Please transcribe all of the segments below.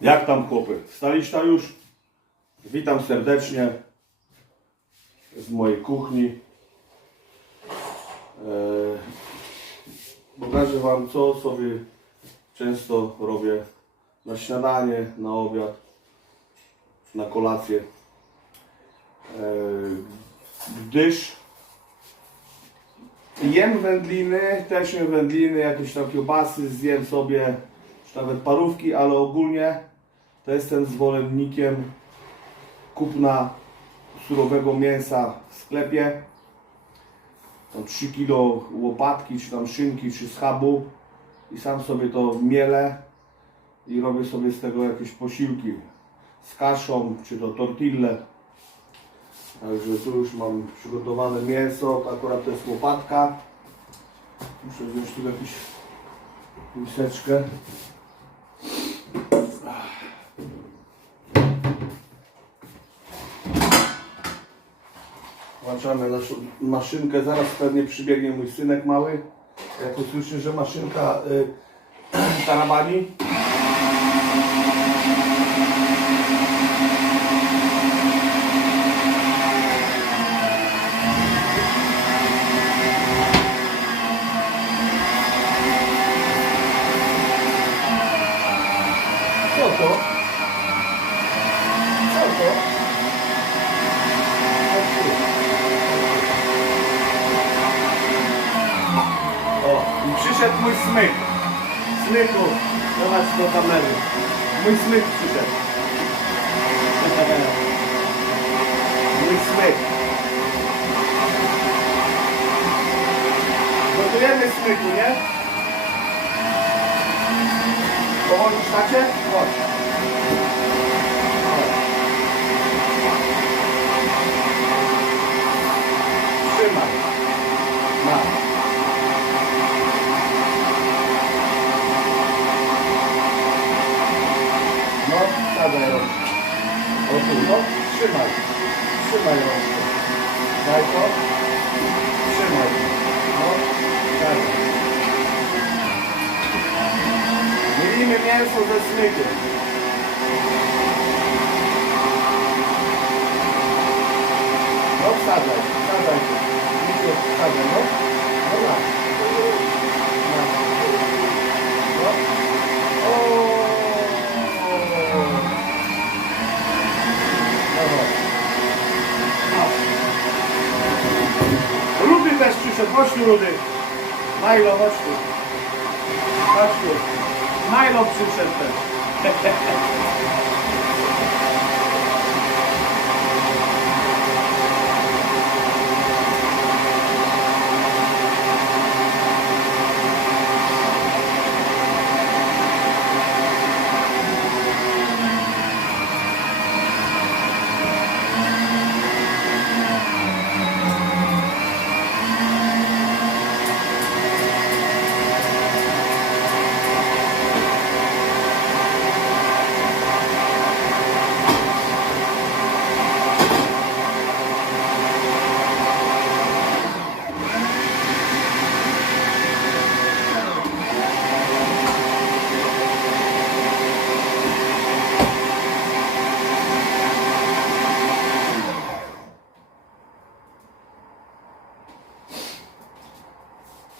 Jak tam chłopy? Wstaliście już? Witam serdecznie z mojej kuchni. Eee, pokażę Wam co sobie często robię na śniadanie, na obiad, na kolację. Eee, gdyż jem wędliny, też jem wędliny, jakieś tam kiełbasy, zjem sobie, nawet parówki, ale ogólnie to jestem zwolennikiem kupna surowego mięsa w sklepie. Tam 3 kg łopatki, czy tam szynki, czy schabu i sam sobie to mielę i robię sobie z tego jakieś posiłki z kaszą, czy to tortille. Także tu już mam przygotowane mięso, akurat to jest łopatka. Muszę wziąć tu jakąś miseczkę. Włączamy naszą maszynkę, zaraz pewnie przybiegnie mój synek mały. Jak usłyszy, że maszynka y, tarabani. Co to? Co to? O, tu. O, i przyszedł mój smyk. Smyku, zobacz do kamery. Mój smyk przyszedł. Mój smyk. Gotujemy smyku, nie? Pochodzisz tacie? Chodź. Trzymaj. Masz. No, dawaj rączkę. Trzymaj. Trzymaj rączkę. Daj to. Trzymaj. No, dawaj. Mielimy mięso ze smykiem. No, wsadzaj, wsadzaj wsadzaj, no. No, na. Na. No. O. Dobra. Rudy też przyszedł, chodź Rudy. Majlo, chodź tu. Chodź tu. Majlo przyszedł też.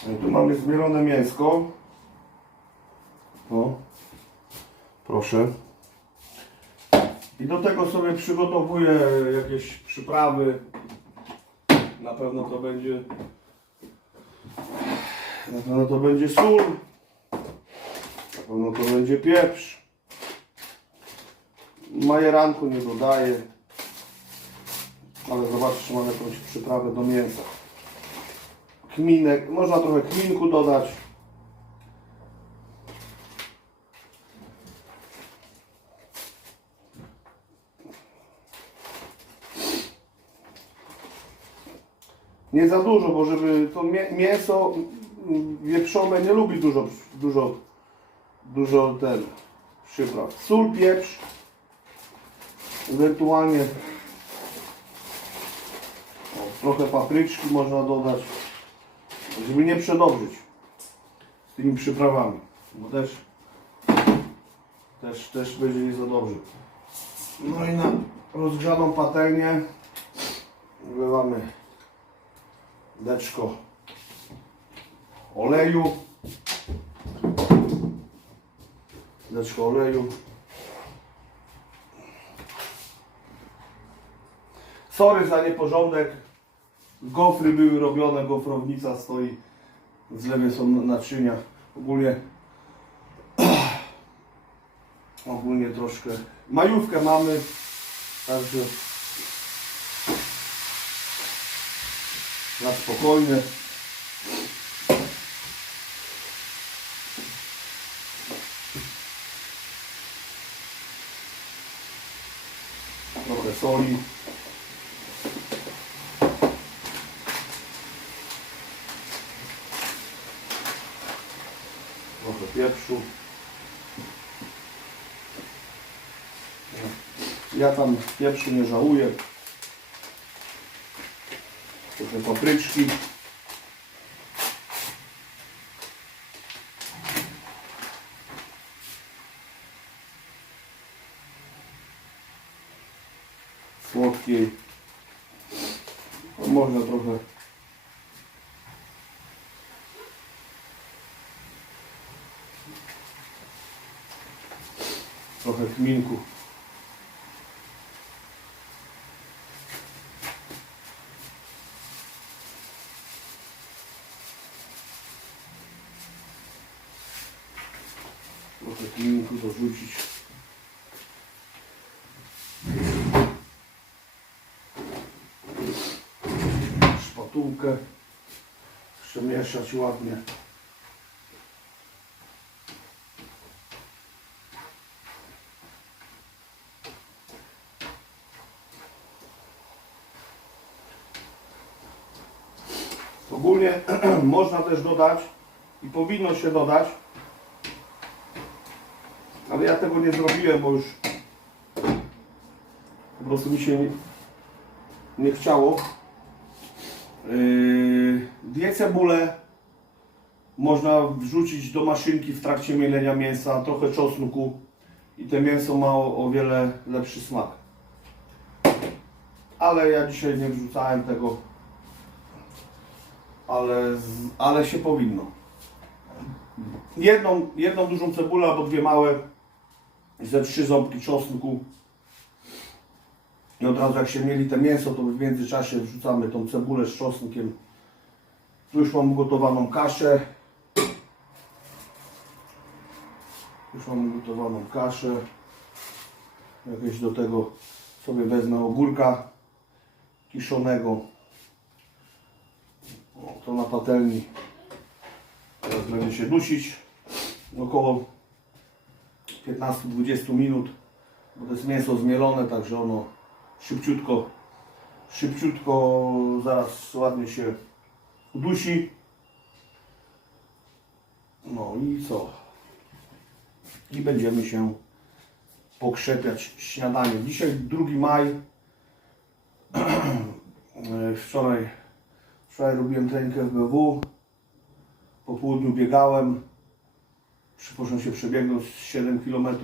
tu mamy zmielone mięsko. O, proszę. I do tego sobie przygotowuję jakieś przyprawy. Na pewno to będzie. Na pewno to będzie sól. Na pewno to będzie pieprz. Majeranku nie dodaję. Ale zobaczcie, mam jakąś przyprawę do mięsa kminek, można trochę kminku dodać. Nie za dużo, bo żeby to mię- mięso wieprzone nie lubi dużo, dużo, dużo ten przypraw. Sól, pieprz, ewentualnie o, trochę papryczki można dodać żeby nie przedobrzyć z tymi przyprawami, bo też Też, też będzie nie za dobrze. No i na rozgrzaną patelnię wlewamy deczko oleju. Deczko oleju. Sorry za nieporządek. Gofry były robione, gofrownica stoi. Z lewej są naczynia. Ogólnie ogólnie troszkę majówkę mamy. Także na spokojnie. Trochę soli. Trochę pieprzu. Ja tam pieprzu nie żałuję. Trochę papryczki. Słodkiej. No, można trochę trochę kminku. Trochę kminku dorzucić. Szpatułkę. Przemieszać ładnie. Ogólnie można też dodać i powinno się dodać, ale ja tego nie zrobiłem, bo już po prostu mi się nie, nie chciało. Yy, dwie cebule można wrzucić do maszynki w trakcie mielenia mięsa, trochę czosnku i to mięso ma o, o wiele lepszy smak. Ale ja dzisiaj nie wrzucałem tego, ale, ale się powinno. Jedną, jedną dużą cebulę albo dwie małe, ze trzy ząbki czosnku. I od razu jak się mieli te mięso, to w międzyczasie wrzucamy tą cebulę z czosnkiem. Tu już mam ugotowaną kaszę. Już mam ugotowaną kaszę. Jakieś do tego sobie wezmę ogórka kiszonego. O, to na patelni teraz będzie się dusić około 15-20 minut, bo to jest mięso zmielone, także ono szybciutko, szybciutko zaraz ładnie się udusi. No i co? I będziemy się pokrzepiać śniadaniem. Dzisiaj 2 maj. Wczoraj, wczoraj robiłem treninkę w BW. Po południu biegałem. Przypuszczam się przebiegnąć 7 km.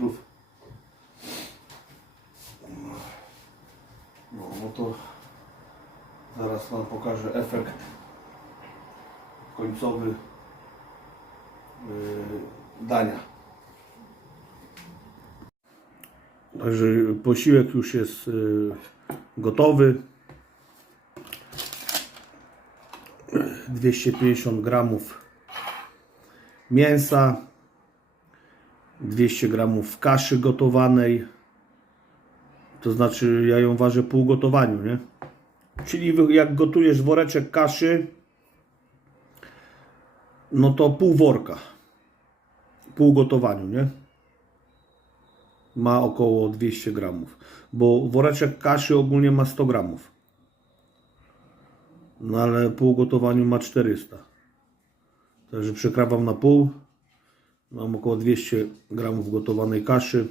No, no to zaraz Wam pokażę efekt końcowy yy, dania. Także posiłek już jest yy, gotowy. 250 gramów mięsa, 200 gramów kaszy gotowanej. To znaczy ja ją ważę po ugotowaniu, nie? Czyli jak gotujesz woreczek kaszy, no to pół worka po ugotowaniu, nie? Ma około 200 gramów, bo woreczek kaszy ogólnie ma 100 gramów. No ale po ugotowaniu ma 400. Także przekrawam na pół. Mam około 200 gramów gotowanej kaszy,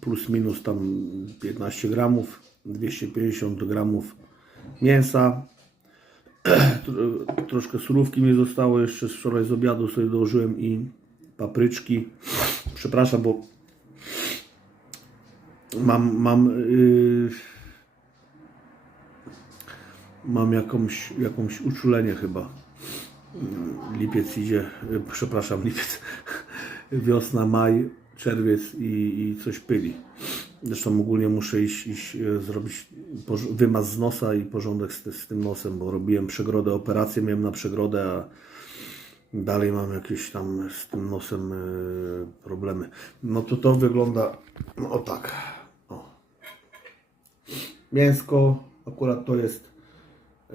plus minus tam 15 gramów, 250 gramów mięsa. Tro- Troszkę surówki mi zostało jeszcze z wczoraj z obiadu sobie dołożyłem i papryczki. Przepraszam, bo mam, mam, yy, mam jakąś, jakąś uczulenie chyba. Lipiec idzie, yy, przepraszam, lipiec, wiosna, maj, czerwiec i, i coś pyli. Zresztą ogólnie muszę iść, iść e, zrobić wymaz z nosa i porządek z, z tym nosem, bo robiłem przegrodę, operację miałem na przegrodę, a dalej mam jakieś tam z tym nosem e, problemy. No to to wygląda no, o tak. O. Mięsko, akurat to jest e,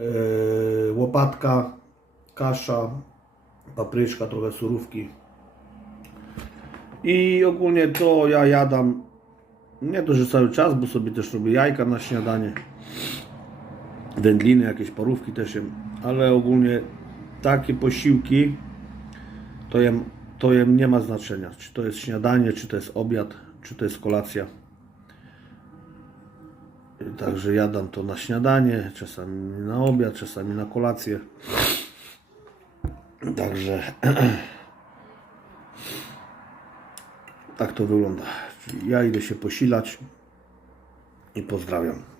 łopatka, kasza, papryczka, trochę surówki. I ogólnie to ja jadam nie to, że cały czas, bo sobie też robię jajka na śniadanie. Wędliny, jakieś parówki też jem. Ale ogólnie takie posiłki to jem, to jem nie ma znaczenia. Czy to jest śniadanie, czy to jest obiad, czy to jest kolacja. Także jadam to na śniadanie, czasami na obiad, czasami na kolację. Także tak to wygląda. Ja idę się posilać i pozdrawiam.